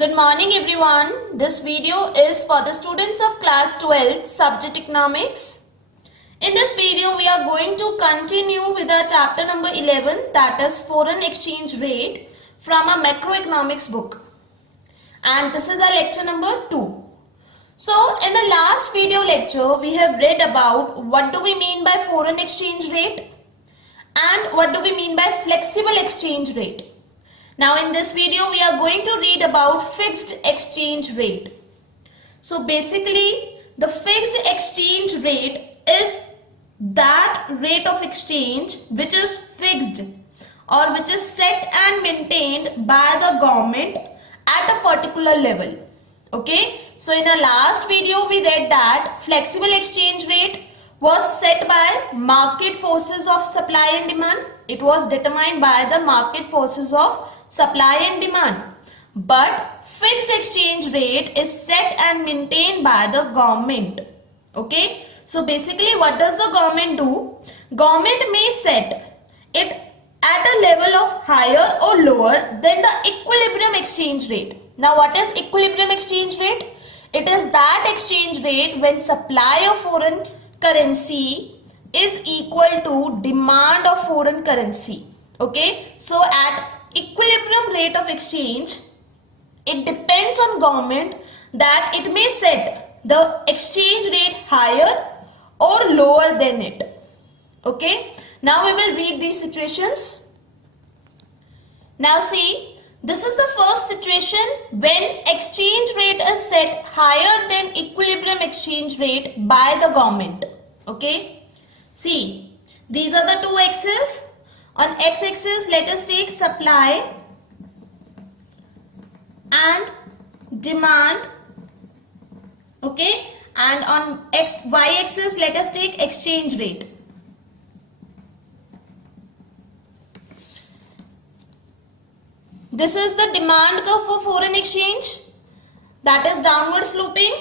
Good morning everyone. This video is for the students of class 12 subject economics. In this video we are going to continue with our chapter number 11, that is foreign exchange rate, from a macroeconomics book. And this is our lecture number 2. So in the last video lecture we have read about what do we mean by foreign exchange rate and what do we mean by flexible exchange rate. Now in this video we are going to read about fixed exchange rate. So basically the fixed exchange rate is that rate of exchange which is fixed or which is set and maintained by the government at a particular level. Okay, so in our last video we read that flexible exchange rate was set by market forces of supply and demand. It was determined by the market forces of supply and demand. But fixed exchange rate is set and maintained by the government. Okay, so basically what does the government do? Government may set it at a level of higher or lower than the equilibrium exchange rate. Now what is equilibrium exchange rate? It is that exchange rate when supply of foreign currency is equal to demand of foreign currency. Okay, so at equilibrium rate of exchange, it depends on government that it may set the exchange rate higher or lower than it. Okay, now we will read these situations. Now see, this is the first situation when exchange rate is set higher than equilibrium exchange rate by the government. Okay, see, these are the two axes. On x-axis let us take supply and demand. Okay, and on y-axis let us take exchange rate. This is the demand curve for foreign exchange, that is downward sloping,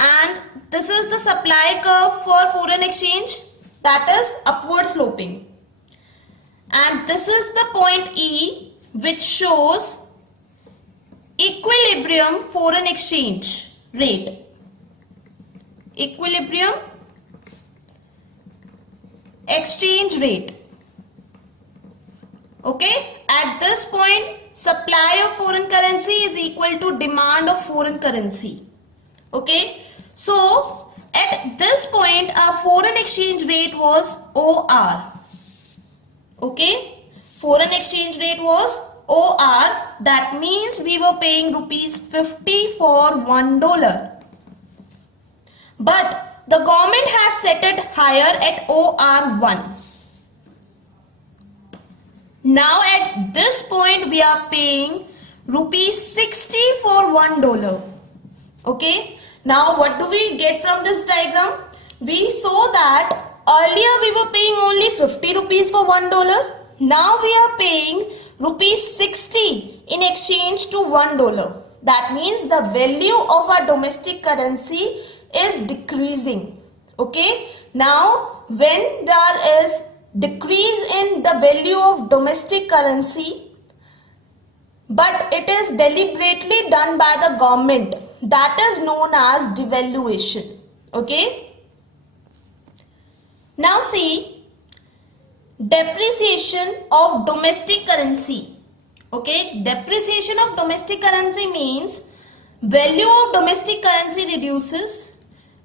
and this is the supply curve for foreign exchange, that is upward sloping. And this is the point E which shows equilibrium foreign exchange rate. Equilibrium exchange rate. Okay, at this point supply of foreign currency is equal to demand of foreign currency. Okay, so at this point our foreign exchange rate was OR. Okay, foreign exchange rate was OR, that means we were paying rupees 50 for $1. But the government has set it higher at OR1. Now at this point we are paying rupees 60 for $1. Okay, now what do we get from this diagram? We saw that earlier we were paying only 50 rupees for $1. Now we are paying rupees 60 in exchange to $1. That means the value of our domestic currency is decreasing. Okay, now when there is decrease in the value of domestic currency, but it is deliberately done by the government, that is known as devaluation. Okay, now see, depreciation of domestic currency. Okay, depreciation of domestic currency means value of domestic currency reduces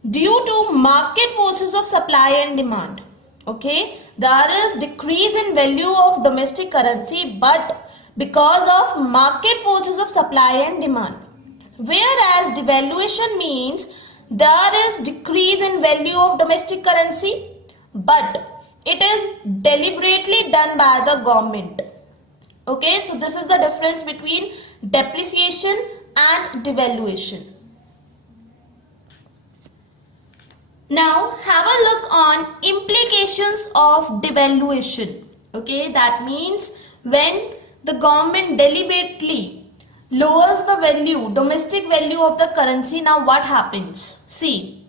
due to market forces of supply and demand. Okay, there is decrease in value of domestic currency but because of market forces of supply and demand. Whereas devaluation means there is decrease in value of domestic currency but it is deliberately done by the government. Okay, so this is the difference between depreciation and devaluation. Now have a look on implications of devaluation. Okay, that means when the government deliberately lowers the value, domestic value of the currency, now what happens? See,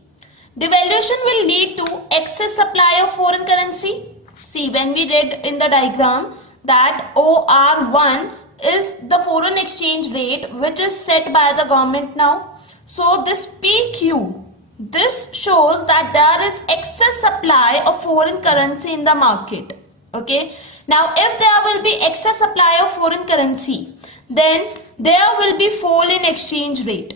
devaluation will lead to excess supply of foreign currency. See, when we read in the diagram that OR1 is the foreign exchange rate which is set by the government now. So this PQ, this shows that there is excess supply of foreign currency in the market. Okay. Now if there will be excess supply of foreign currency, then there will be fall in exchange rate.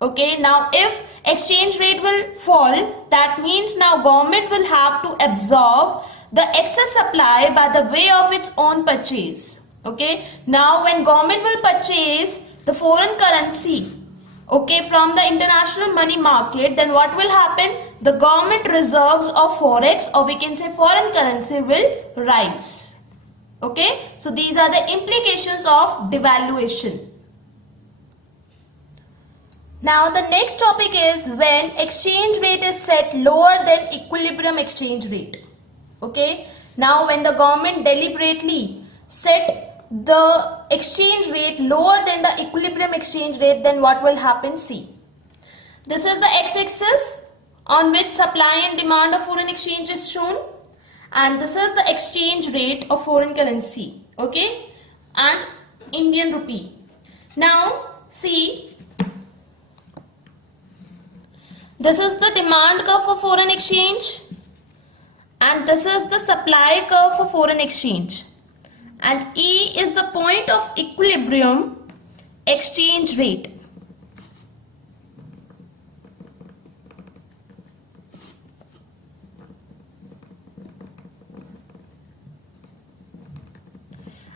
Okay, now if exchange rate will fall, that means now government will have to absorb the excess supply by the way of its own purchase. Okay, now when government will purchase the foreign currency, okay, from the international money market, then what will happen? The government reserves of forex, or we can say foreign currency, will rise. Okay, so these are the implications of devaluation. Now the next topic is when exchange rate is set lower than equilibrium exchange rate. Okay, now when the government deliberately set the exchange rate lower than the equilibrium exchange rate, then what will happen? See, this is the x-axis on which supply and demand of foreign exchange is shown, and this is the exchange rate of foreign currency, okay, and Indian rupee. Now see, this is the demand curve for foreign exchange, and this is the supply curve for foreign exchange, and E is the point of equilibrium exchange rate.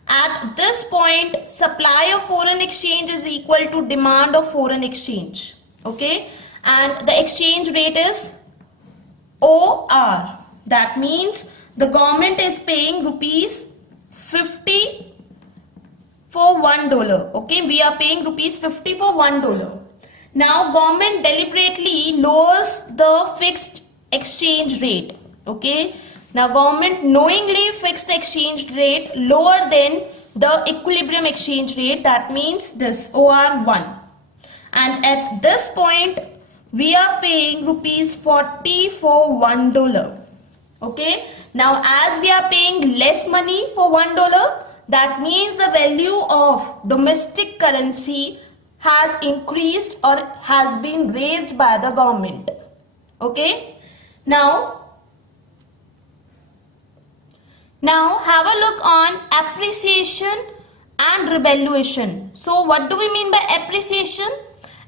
At this point, supply of foreign exchange is equal to demand of foreign exchange. Okay, and the exchange rate is OR. That means the government is paying rupees 50 for $1. Okay, we are paying rupees 50 for $1. Now government deliberately lowers the fixed exchange rate. Okay, now government knowingly fixed the exchange rate lower than the equilibrium exchange rate. That means this OR1, and at this point we are paying rupees 40 for $1. Okay, now as we are paying less money for $1, that means the value of domestic currency has increased or has been raised by the government. Okay, now have a look on appreciation and revaluation. So what do we mean by appreciation?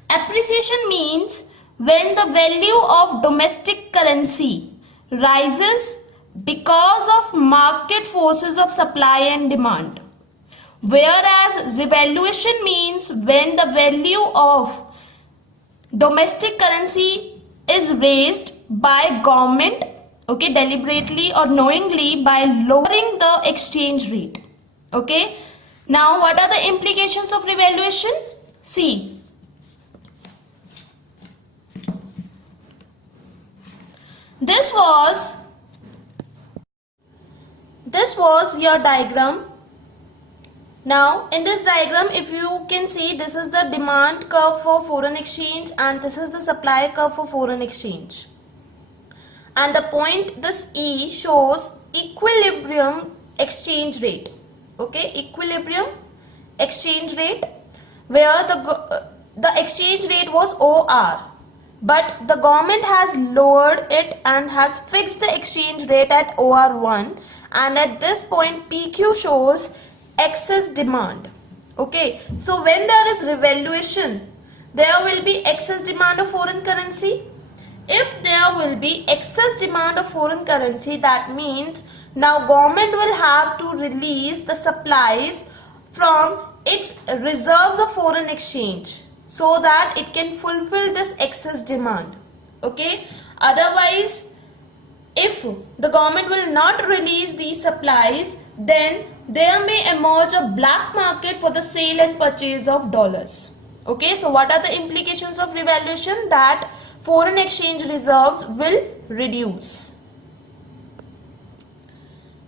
Appreciation means when the value of domestic currency rises because of market forces of supply and demand, whereas revaluation means when the value of domestic currency is raised by government, okay, deliberately or knowingly by lowering the exchange rate. Okay, now what are the implications of revaluation? See, this was your diagram. Now in this diagram, if you can see, this is the demand curve for foreign exchange and this is the supply curve for foreign exchange, and the point, this E, shows equilibrium exchange rate. Okay, equilibrium exchange rate, where the exchange rate was OR, but the government has lowered it and has fixed the exchange rate at OR1, and at this point PQ shows excess demand. Okay, so when there is revaluation, there will be excess demand of foreign currency. If there will be excess demand of foreign currency, that means now government will have to release the supplies from its reserves of foreign exchange so that it can fulfill this excess demand. Okay, otherwise if the government will not release these supplies, then there may emerge a black market for the sale and purchase of dollars. Okay, so what are the implications of revaluation? That foreign exchange reserves will reduce.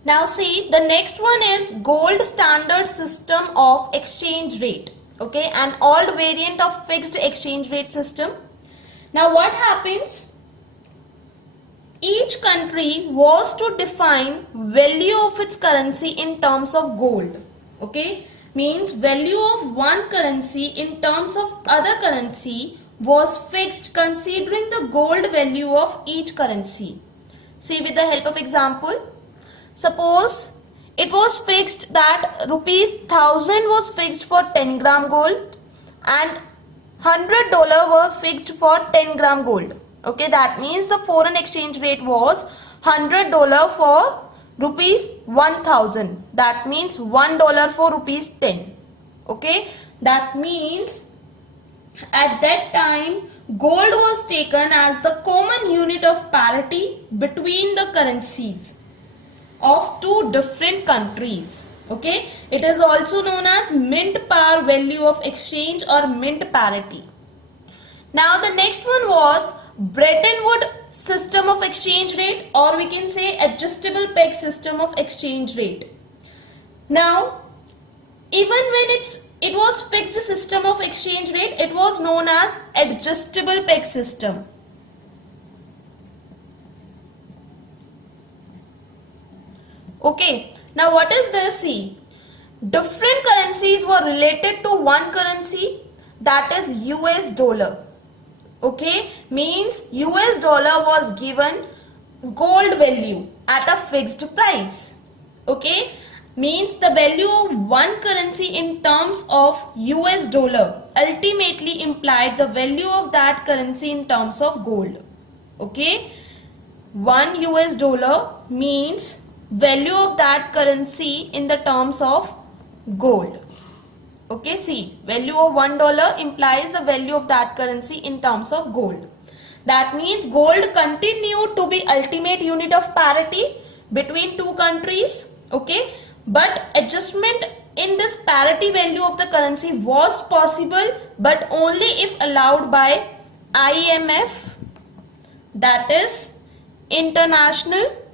Now see, the next one is gold standard system of exchange rate. Okay, an old variant of fixed exchange rate system. Now what happens? Each country was to define value of its currency in terms of gold. Okay, means value of one currency in terms of other currency was fixed considering the gold value of each currency. See with the help of example. Suppose it was fixed that rupees 1000 was fixed for 10 gram gold and $100 were fixed for 10 gram gold. Okay, that means the foreign exchange rate was $100 for rupees 1000. That means $1 for rupees 10. Okay, that means at that time gold was taken as the common unit of parity between the currencies of two different countries. Okay, it is also known as mint par value of exchange or mint parity. Now the next one was Bretton Woods system of exchange rate, or we can say adjustable peg system of exchange rate. Now even when it was fixed system of exchange rate, it was known as adjustable peg system. Okay, now what is this? See, different currencies were related to one currency, that is US dollar. Okay, means US dollar was given gold value at a fixed price. Okay, means the value of one currency in terms of US dollar ultimately implied the value of that currency in terms of gold. Okay, 1 US dollar means value of that currency in the terms of gold. Okay, see, value of $1 implies the value of that currency in terms of gold. That means gold continued to be ultimate unit of parity between two countries. Okay, but adjustment in this parity value of the currency was possible, but only if allowed by IMF, that is International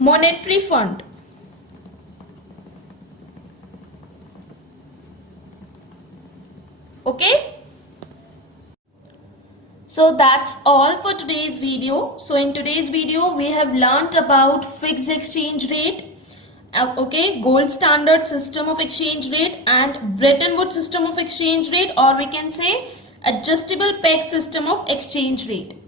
Monetary Fund. Okay, so that's all for today's video. So in today's video we have learnt about fixed exchange rate, okay, gold standard system of exchange rate and Bretton Woods system of exchange rate, or we can say adjustable peg system of exchange rate.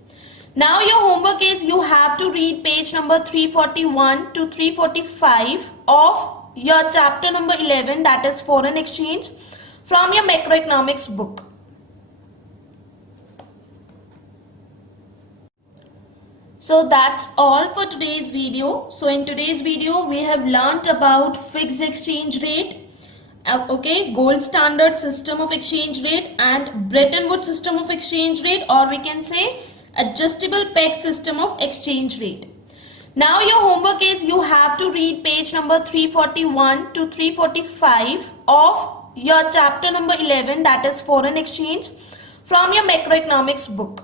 Now your homework is you have to read page number 341 to 345 of your chapter number 11, that is foreign exchange, from your macroeconomics book. So that's all for today's video. So in today's video we have learnt about fixed exchange rate, okay, gold standard system of exchange rate and Bretton Woods system of exchange rate, or we can say adjustable peg system of exchange rate. Now your homework is you have to read page number 341 to 345 of your chapter number 11, that is foreign exchange, from your macroeconomics book.